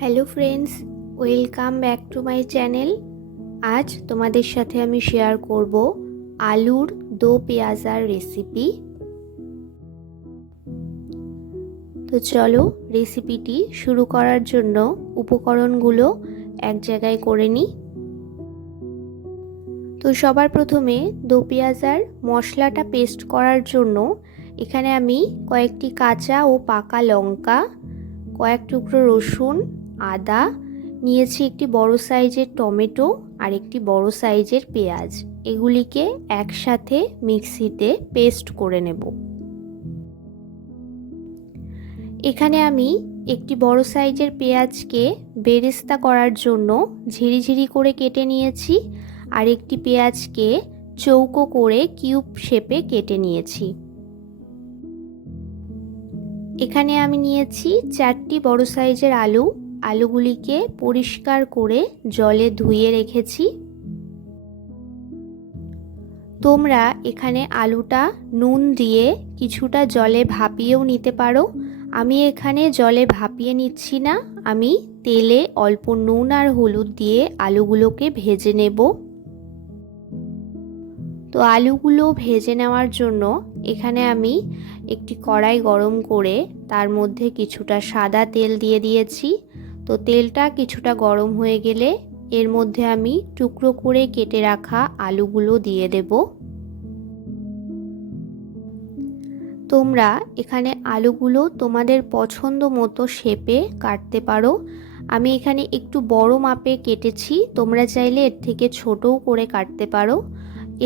Hello friends, welcome back to my channel. আজ তোমাদের সাথে আমি শেয়ার করব আলুর দো পেঁয়াজার রেসিপি। তো চলো রেসিপিটি শুরু করার জন্য উপকরণগুলো এক জায়গায় করে নিই। তো সবার প্রথমে দো পেঁয়াজার মশলাটা পেস্ট করার জন্য এখানে আমি কয়েকটি কাঁচা ও পাকা লঙ্কা, কয়েক টুকরো রসুন, আদা নিয়েছি, একটি বড় সাইজের টমেটো আর একটি বড় সাইজের পেঁয়াজ। এগুলিকে একসাথে মিক্সিতে পেস্ট করে নেব। এখানে আমি একটি বড় সাইজের পেঁয়াজকে বেরেস্তা করার জন্য ঝিরিঝিরি করে কেটে নিয়েছি আর একটি পেঁয়াজকে চৌকো করে কিউব শেপে কেটে নিয়েছি। এখানে আমি নিয়েছি 4টি বড় সাইজের আলু। আলুগুলিকে পরিষ্কার করে জলে ধুয়ে রেখেছি। তোমরা এখানে আলুটা নুন দিয়ে কিছুটা জলে ভাপিয়েও নিতে পারো। আমি এখানে জলে ভাপিয়ে নিচ্ছি না, আমি তেলে অল্প নুন আর হলুদ দিয়ে আলুগুলোকে ভেজে নেব। তো আলুগুলো ভেজে নেওয়ার জন্য এখানে আমি একটি কড়াই গরম করে তার মধ্যে কিছুটা সাদা তেল দিয়ে দিয়েছি। তো তেলটা কিছুটা গরম হয়ে গেলে এর মধ্যে আমি টুকরো করে কেটে রাখা আলুগুলো দিয়ে দেব। তোমরা এখানে আলুগুলো তোমাদের পছন্দ মতো শেপে কাটতে পারো। আমি এখানে একটু বড় মাপে কেটেছি, তোমরা চাইলে এর থেকে ছোটও করে কাটতে পারো।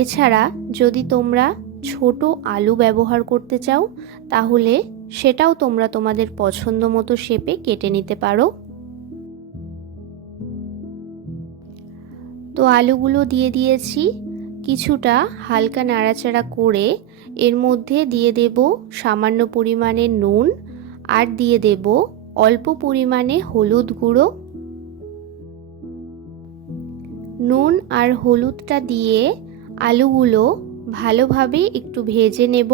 এছাড়া যদি তোমরা ছোট আলু ব্যবহার করতে চাও তাহলে সেটাও তোমরা তোমাদের পছন্দ মতো শেপে কেটে নিতে পারো। তো আলুগুলো দিয়ে দিয়েছি, কিছুটা হালকা নাড়াচাড়া করে এর মধ্যে দিয়ে দেব সামান্য পরিমাণে নুন আর দিয়ে দেব অল্প পরিমাণে হলুদ গুঁড়ো। নুন আর হলুদটা দিয়ে আলুগুলো ভালোভাবে একটু ভেজে নেব।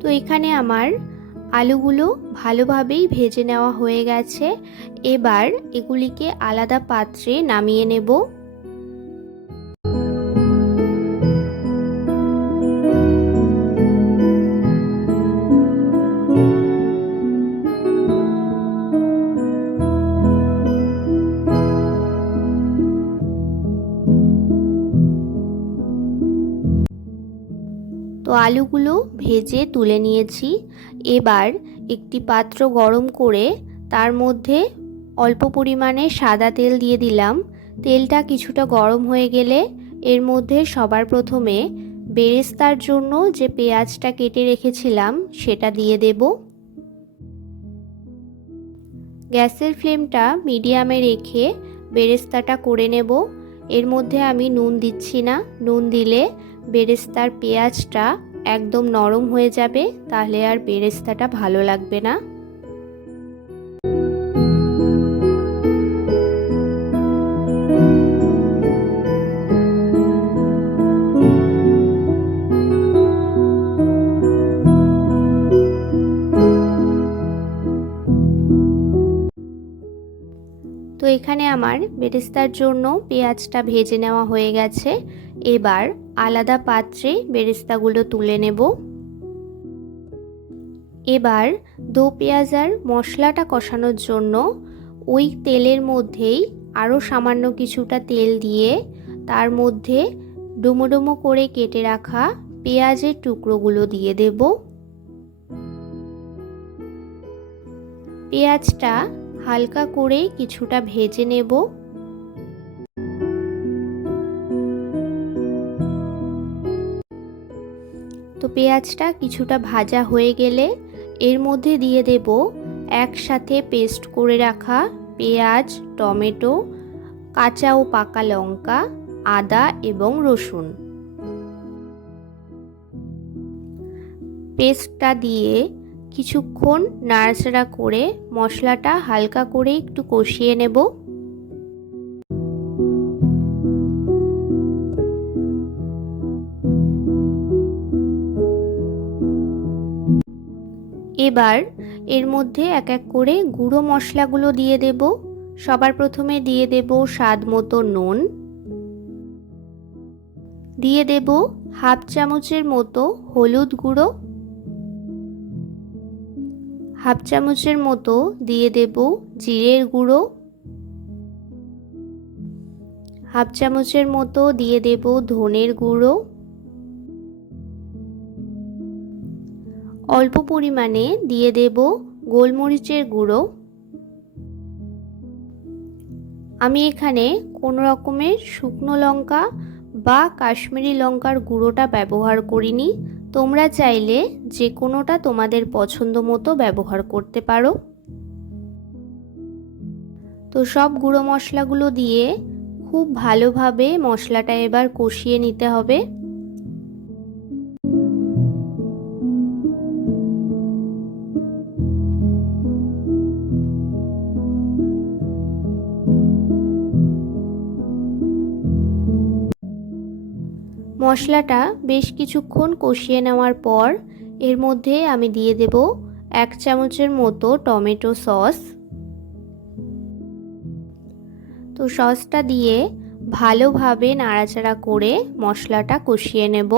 তো এখানে আমার আলুগুলো ভালোভাবেই ভেজে নেওয়া হয়ে গেছে। এবার এগুলিকে আলাদা পাত্রে নামিয়ে নেব। তো আলুগুলো ভেজে তুলে নিয়েছি। এবার একটি পাত্র গরম করে তার মধ্যে অল্প পরিমাণে সাদা তেল দিয়ে দিলাম। তেলটা কিছুটা গরম হয়ে গেলে এর মধ্যে সবার প্রথমে বেরেস্তার জন্য যে পেঁয়াজটা কেটে রেখেছিলাম সেটা দিয়ে দেব। গ্যাসের ফ্লেমটা মিডিয়ামে রেখে বেরেস্তাটা করে নেব। এর মধ্যে আমি নুন দিচ্ছি না, নুন দিলে বেরেস্তার পেঁয়াজটা একদম নরম হয়ে যাবে, তাহলে আর বেরেস্তাটা ভালো লাগবে না। তো এখানে আমার বেরেস্তার জন্য পেঁয়াজটা ভেজে নেওয়া হয়ে গেছে। এবার আলাদা পাত্রে বেরেস্তাগুলো তুলে নেব। এবার দো পেঁয়াজার মশলাটা কষানোর জন্য ওই তেলের মধ্যেই আরও সামান্য কিছুটা তেল দিয়ে তার মধ্যে ডুমো ডুমো করে কেটে রাখা পেঁয়াজের টুকরোগুলো দিয়ে দেব। পেঁয়াজটা হালকা করে কিছুটা ভেজে নেব। তো পেঁয়াজটা কিছুটা ভাজা হয়ে গেলে এর মধ্যে দিয়ে দেব একসাথে পেস্ট করে রাখা পেঁয়াজ, টমেটো, কাঁচা ও পাকা লঙ্কা, আদা এবং রসুন। পেস্টটা দিয়ে কিছুক্ষণ নাড়াচাড়া করে মশলাটা হালকা করে একটু কষিয়ে নেব। এবার এর মধ্যে এক এক করে গুঁড়ো মশলাগুলো দিয়ে দেব। সবার প্রথমে দিয়ে দেব স্বাদ মতো নুন, দিয়ে দেব হাফ চামচের মতো হলুদ গুঁড়ো, হাফ চামচের মতো দিয়ে দেব জিরের গুঁড়ো, হাফ চামচের মতো দিয়ে দেব ধনের গুঁড়ো, অল্প পরিমাণে দিয়ে দেব গোলমরিচের গুঁড়ো। আমি এখানে কোনো রকমের শুকনো লঙ্কা বা কাশ্মীরি লঙ্কার গুঁড়োটা ব্যবহার করিনি। তোমরা চাইলে যে কোনোটা তোমাদের পছন্দ মতো ব্যবহার করতে পারো। তো সব গুঁড়ো মশলাগুলো দিয়ে খুব ভালোভাবে মশলাটা এবার কষিয়ে নিতে হবে। মশলাটা বেশ কিছুক্ষণ কষিয়ে নেওয়ার পর এর মধ্যে আমি দিয়ে দেব 1 চামচের মতো টমেটো সস। তো সসটা দিয়ে ভালোভাবে নাড়াচাড়া করে মশলাটা কষিয়ে নেব।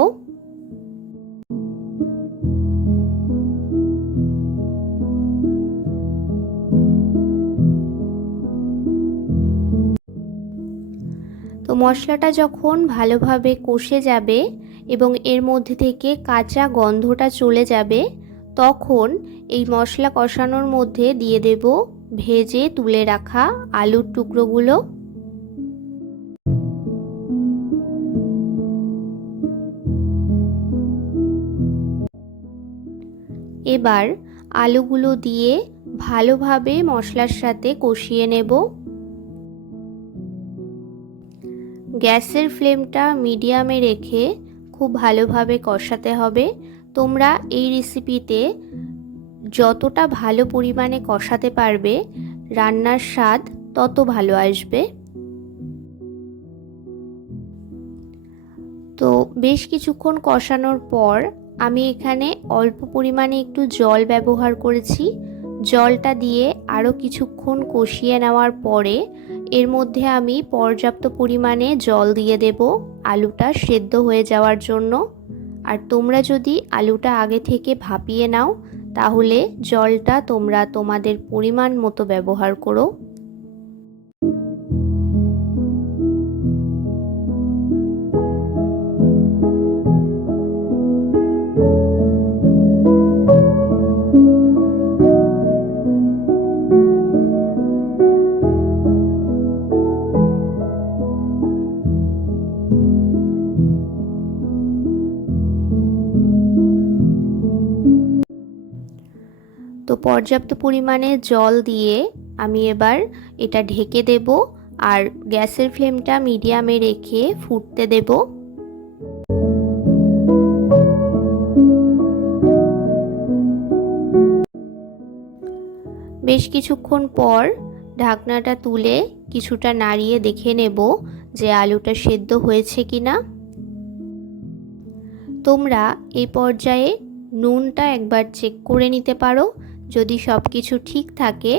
তো মশলাটা যখন ভালোভাবে কষে যাবে এবং এর মধ্যে থেকে কাঁচা গন্ধটা চলে যাবে, তখন এই মশলা কষানোর মধ্যে দিয়ে দেব ভেজে তুলে রাখা আলুর টুকরোগুলো। এবার আলুগুলো দিয়ে ভালোভাবে মশলার সাথে কষিয়ে নেব। গ্যাসের ফ্লেমটা মিডিয়ামে রেখে খুব ভালোভাবে কষাতে হবে। তোমরা এই রেসিপিতে যতটা ভালো পরিমাণে কষাতে পারবে রান্নার স্বাদ তত ভালো আসবে। তো বেশ কিছুক্ষণ কষানোর পর আমি এখানে অল্প পরিমাণে একটু জল ব্যবহার করেছি। জলটা দিয়ে আরও কিছুক্ষণ কষিয়ে নেওয়ার পরে এর মধ্যে আমি পর্যাপ্ত পরিমাণে জল দিয়ে দেব আলুটা সেদ্ধ হয়ে যাওয়ার জন্য। আর তোমরা যদি আলুটা আগে থেকে ভাপিয়ে নাও তাহলে জলটা তোমরা তোমাদের পরিমাণ মতো ব্যবহার করো। তো পর্যাপ্ত পরিমাণে জল দিয়ে আমি এবার এটা ঢেকে দেব আর গ্যাসের ফ্লেমটা মিডিয়ামে রেখে ফুটতে দেব। বেশ কিছুক্ষণ পর ঢাকনাটা তুলে কিছুটা নাড়িয়ে দেখে নেব যে আলুটা সেদ্ধ হয়েছে কিনা। তোমরা এই পর্যায়ে নুনটা একবার চেক করে নিতে পারো। যদি সব কিছু ঠিক থাকে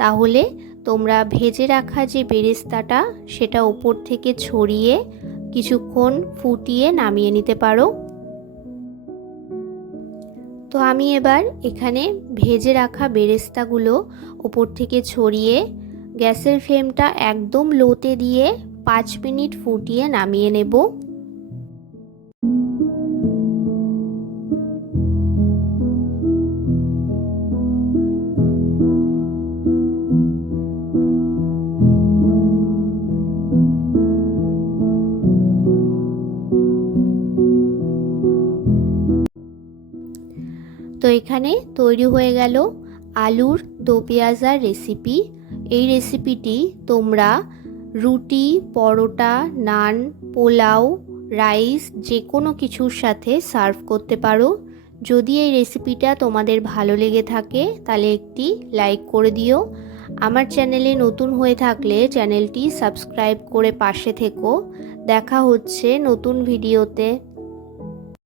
তাহলে তোমরা ভেজে রাখা যে বেরেস্তাটা সেটা উপর থেকে ছড়িয়ে কিছুক্ষণ ফুটিয়ে নামিয়ে নিতে পারো। তো আমি এবার এখানে ভেজে রাখা বেরেস্তাগুলো উপর থেকে ছড়িয়ে গ্যাসের ফ্লেমটা একদম লোতে দিয়ে 5 মিনিট ফুটিয়ে নামিয়ে নেব। তো এখানে তৈরি হয়ে গেল আলুর দো পেঁয়াজার রেসিপি। এই রেসিপিটি তোমরা রুটি, পরোটা, নান, পোলাও, রাইস যে কোনো কিছুর সাথে সার্ভ করতে পারো। যদি এই রেসিপিটা তোমাদের ভালো লেগে থাকে তাহলে একটি লাইক করে দিও। আমার চ্যানেলে নতুন হয়ে থাকলে চ্যানেলটি সাবস্ক্রাইব করে পাশে থেকো। দেখা হচ্ছে নতুন ভিডিওতে।